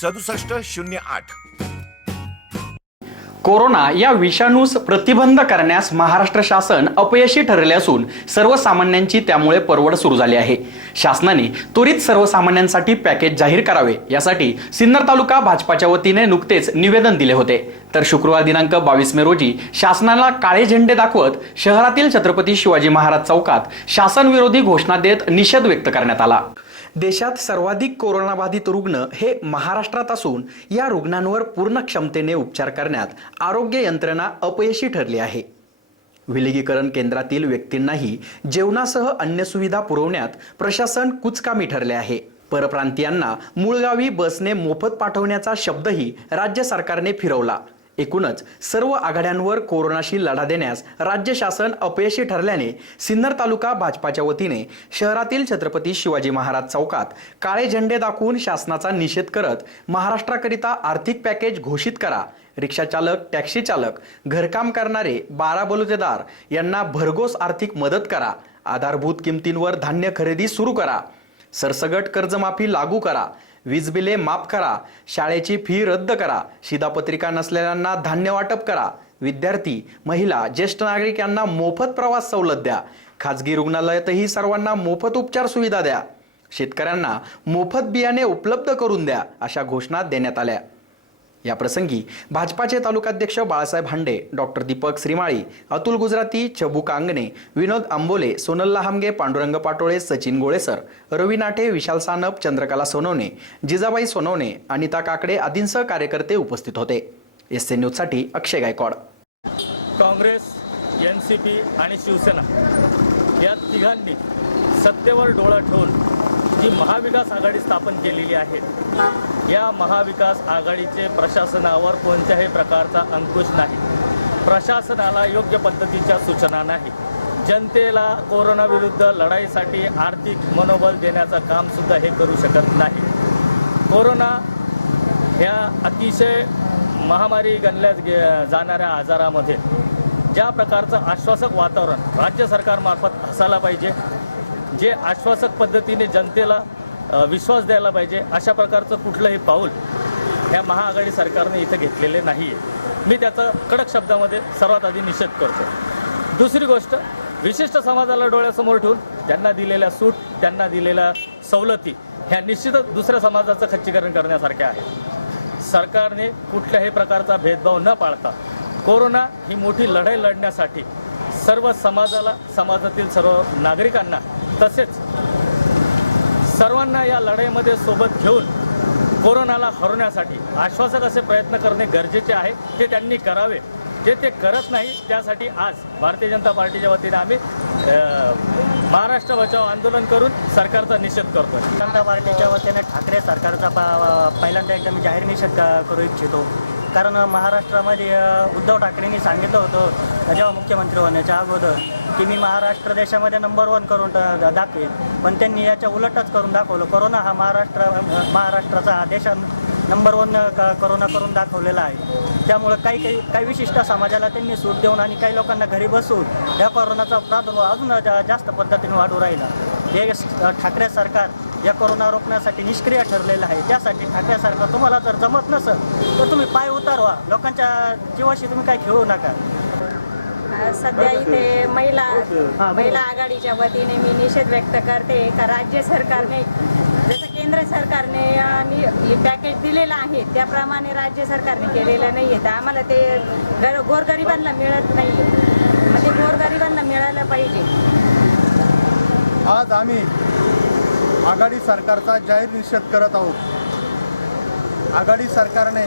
सदुसष्ट शून्य आठ. कोरोना या विषाणूस प्रतिबंध करण्यास महाराष्ट्र शासन अपयशी ठरले असून सर्वसामान्यांची त्यामुळे परवड सुरू झाली आहे. शासनाने त्वरित सर्वसामान्यांसाठी पॅकेज जाहीर करावे यासाठी सिन्नर तालुका भाजपाच्या वतीने नुकतेच निवेदन दिले होते. तर शुक्रवार दिनांक बावीस मे रोजी शासनाला काळे झेंडे दाखवत शहरातील छत्रपती शिवाजी महाराज चौकात शासनविरोधी घोषणा देत निषेध व्यक्त करण्यात आला. देशात सर्वाधिक कोरोनाबाधित रुग्ण हे महाराष्ट्रात असून या रुग्णांवर पूर्ण क्षमतेने उपचार करण्यात आरोग्य यंत्रणा अपयशी ठरली आहे. विलगीकरण केंद्रातील व्यक्तींनाही जेवणासह अन्य सुविधा पुरवण्यात प्रशासन कुचकामी ठरले आहे. परप्रांतीयांना मूळगावी बसने मोफत पाठवण्याचा शब्दही राज्य सरकारने फिरवला. एकूणच सर्व आघाड्यांवर कोरोनाशी लढा देण्यास राज्य शासन अपयशी ठरल्याने सिन्नर तालुका भाजपाच्या वतीने शहरातील छत्रपती शिवाजी महाराज चौकात काळे झेंडे दाखवून शासनाचा निषेध करत महाराष्ट्राकरिता आर्थिक पॅकेज घोषित करा. रिक्षा चालक टॅक्सी चालक घरकाम करणारे बारा बलुतेदार यांना भरघोस आर्थिक मदत करा. आधारभूत किमतींवर धान्य खरेदी सुरू करा. सरसगट कर्जमाफी लागू करा. वीज बिले माफ करा. शाळेची फी रद्द करा. शिधापत्रिका नसलेल्यांना धान्य वाटप करा. विद्यार्थी महिला ज्येष्ठ नागरिक यांना मोफत प्रवास सवलत द्या. खाजगी रुग्णालयातही सर्वांना मोफत उपचार सुविधा द्या. शेतकऱ्यांना मोफत बियाणे उपलब्ध करून द्या अशा घोषणा देण्यात आल्या. याप्रसंगी भाजपाचे तालुकाध्यक्ष बाळासाहेब हांडे डॉक्टर दीपक श्रीमाळी अतुल गुजराती चबू कांगणे विनोद आंबोले सोनल लहामगे पांडुरंग पाटोळे सचिन गोळेसर रवी नाठे विशाल सानप चंद्रकला सोनवणे जिजाबाई सोनवणे अनिता काकडे आदींसह कार्यकर्ते उपस्थित होते. एस एन न्यूजसाठी Akshay Gaikwad. Congress N C P आणि शिवसेना या तिघांनी सत्तेवर डोळा ठेवून जी महाविकास आघाडी स्थापन केलेली आहे या महाविकास आघाडीचे प्रशासनावर कोणत्याही प्रकारचा अंकुश नाही. प्रशासनाला योग्य पद्धतीच्या सूचना नाही. जनतेला कोरोनाविरुद्ध लढाईसाठी आर्थिक मनोबल देण्याचं कामसुद्धा हे करू शकत नाही. कोरोना ह्या अतिशय महामारी गणल्या गे- जाणाऱ्या आजारामध्ये ज्या प्रकारचं आश्वासक वातावरण राज्य सरकारमार्फत असायला पाहिजे जे आश्वासक पद्धतीने जनतेला विश्वास द्यायला पाहिजे अशा प्रकारचं कुठलंही पाऊल ह्या महाआघाडी सरकारने इथं घेतलेले नाही आहे मी त्याचा कडक शब्दामध्ये सर्वात आधी निषेध करतो. दुसरी गोष्ट विशिष्ट समाजाला डोळ्यासमोर ठेवून त्यांना दिलेल्या सूट त्यांना दिलेल्या सवलती ह्या निश्चितच दुसऱ्या समाजाचं खच्चीकरण करण्यासारख्या आहे सरकारने कुठल्याही प्रकारचा भेदभाव न पाळता कोरोना ही मोठी लढाई लढण्यासाठी सर्व समाजाला समाजातील सर्व नागरिकांना तसेच सर्वांना या लढाईमध्ये सोबत घेऊन कोरोनाला हरवण्यासाठी आश्वासक असे प्रयत्न करणे गरजेचे आहे. ते त्यांनी करावे जे ते करत नाही त्यासाठी आज भारतीय जनता पार्टीच्या वतीने आम्ही महाराष्ट्र बचाव आंदोलन करून सरकारचा निषेध करतो जनता पार्टीच्या वतीने ठाकरे सरकारचा पहिल्यांदा एकदा मी जाहीर निषेध करू इच्छितो. कारण महाराष्ट्रामध्ये उद्धव ठाकरेंनी सांगितलं होतं जेव्हा मुख्यमंत्री होण्याच्या अगोदर की मी महाराष्ट्र देशामध्ये नंबर वन करून टा- दाखवेल पण त्यांनी याच्या उलटच करून दाखवलं. कोरोना हा महाराष्ट्र महाराष्ट्राचा हा देशात नंबर वन क- करून दाखवलेला आहे. त्यामुळं काही काही काही विशिष्ट समाजाला त्यांनी सूट देऊन आणि काही लोकांना घरी बसून या कोरोनाचा प्रादुर्भाव अजून जा- जास्त पद्धतीने वाढू राहिला. हे ठाकरे सरकार या कोरोना रोखण्यासाठी निष्क्रिय ठरलेलं आहे. त्यासाठी ठाकरे सरकार तुम्हाला जर जमत नसेल तर तुम्ही पाय उतारवा. लोकांच्या जीवाशी तुम्ही काय खेळू नका. सध्या इथे महिला महिला आघाडीच्या वतीने मी निषेध व्यक्त करते. का राज्य सरकारने जसं केंद्र सरकारने हे पॅकेज दिलेलं आहे त्याप्रमाणे राज्य सरकारने केलेलं नाही आहे तर आम्हाला ते गर गोरगरिबांना मिळत नाही ते गोरगरिबांना मिळालं पाहिजे. आज आम्ही आघाडी सरकारचा जाहीर निषेध करत आहोत. आघाडी सरकारने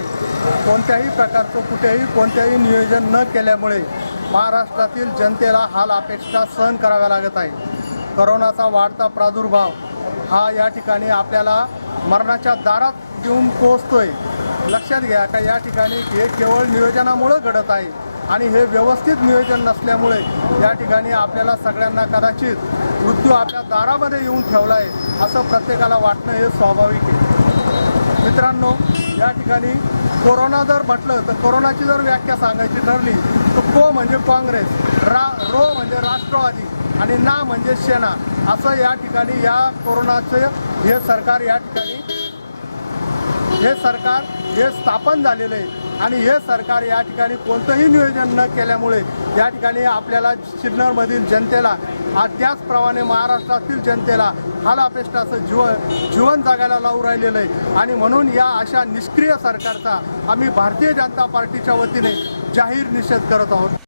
कोणत्याही प्रकारचं कुठेही कोणत्याही नियोजन न केल्यामुळे महाराष्ट्रातील जनतेला हाल अपेक्षा सहन कराव्या लागत आहे. करोनाचा वाढता प्रादुर्भाव हा या ठिकाणी आपल्याला मरणाच्या दारात घेऊन पोहोचतोय. लक्षात घ्या का या ठिकाणी हे केवळ नियोजनामुळं घडत आहे आणि हे व्यवस्थित नियोजन नसल्यामुळे या ठिकाणी आपल्याला सगळ्यांना कदाचित मृत्यू आपल्या दारामध्ये येऊन ठेवला आहे असं प्रत्येकाला वाटणं हे स्वाभाविक आहे. मित्रांनो या ठिकाणी कोरोना जर म्हटलं तर कोरोनाची जर व्याख्या सांगायची ठरली तर को म्हणजे काँग्रेस रा रो म्हणजे राष्ट्रवादी आणि ना म्हणजे सेना असं या ठिकाणी या कोरोनाचं हे सरकार या ठिकाणी हे सरकार हे स्थापन झालेलं आहे. आणि हे सरकार या ठिकाणी कोणतंही नियोजन न केल्यामुळे या ठिकाणी आपल्याला सिन्नरमधील जनतेला आज त्याचप्रमाणे महाराष्ट्रातील जनतेला हालापेष्टाचं जीवन जीवन जगायला लावू राहिलेलं आहे. आणि म्हणून या अशा निष्क्रिय सरकारचा आम्ही भारतीय जनता पार्टीच्या वतीने जाहीर निषेध करत आहोत.